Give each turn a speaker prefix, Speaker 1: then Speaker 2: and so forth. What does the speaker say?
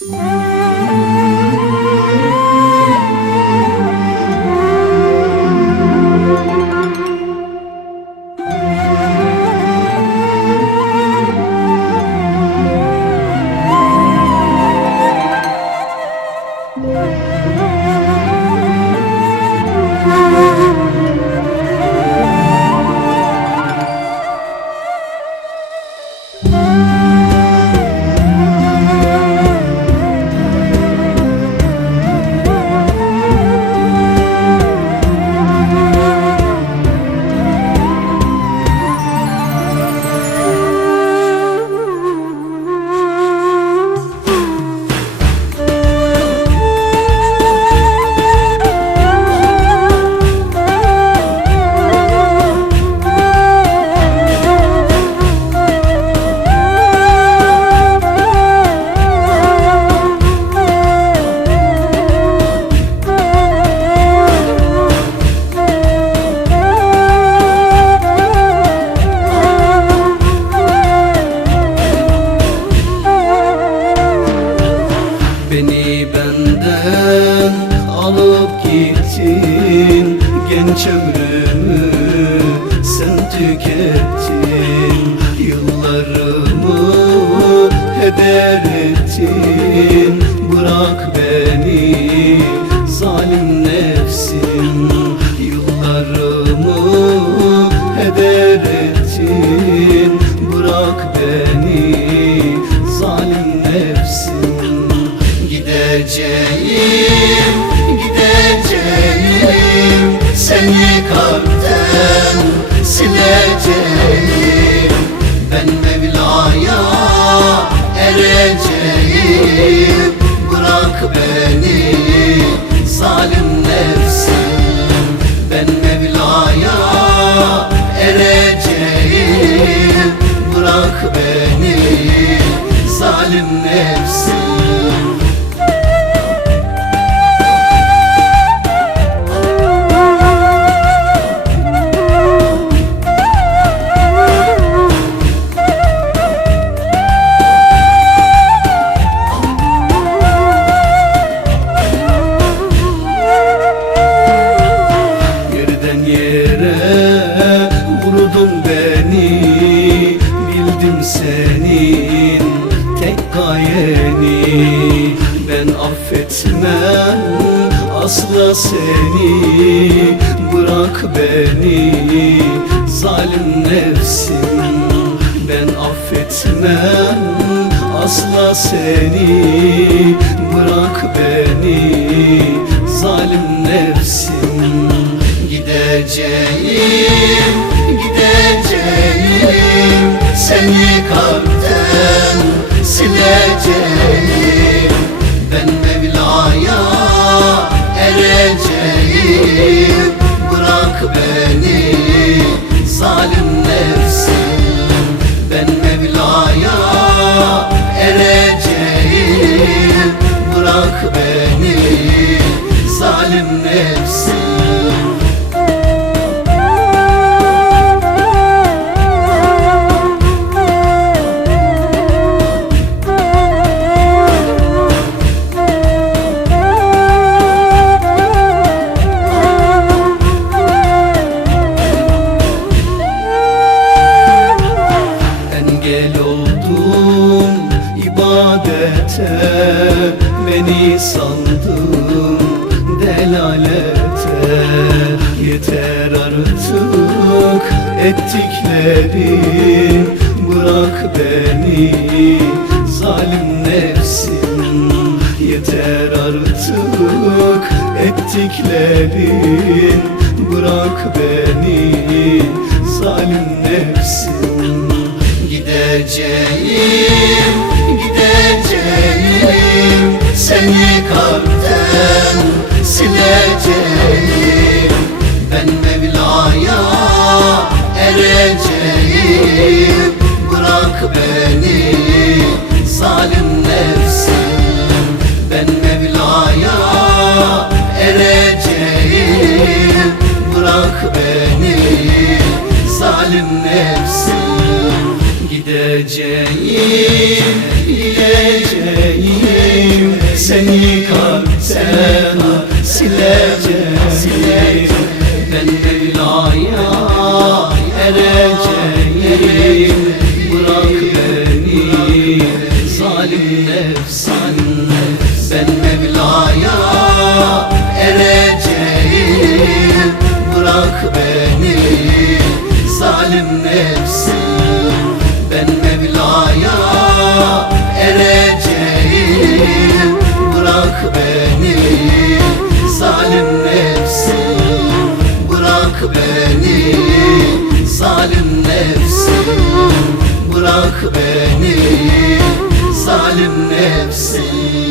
Speaker 1: Música Beni benden alıp gittin. Genç ömrümü sen tükettin. Yıllarımı heder ettin. Bırak beni Seni gayeni Ben affetmem asla seni. Bırak beni zalim nefsim Ben affetmem asla seni. Bırak beni zalim nefsim Gideceğim, gideceğim. Seni kalpten sileceğim Ben Mevla'ya Sandın delalete Yeter artık. Ettiklerin Bırak beni. Zalim nefsim Yeter artık. Ettiklerin Bırak beni. Zalim nefsim Gideceğim, gideceğim. Seni kalpten sileceğim. Bileceğim seni kar sana sileceğim. Ben Mevla'ya ereceğim Bırak beni zalim nefsinle Ben Mevla'ya ereceğim Bırak beni zalim nefsinle beni Zalim nefsim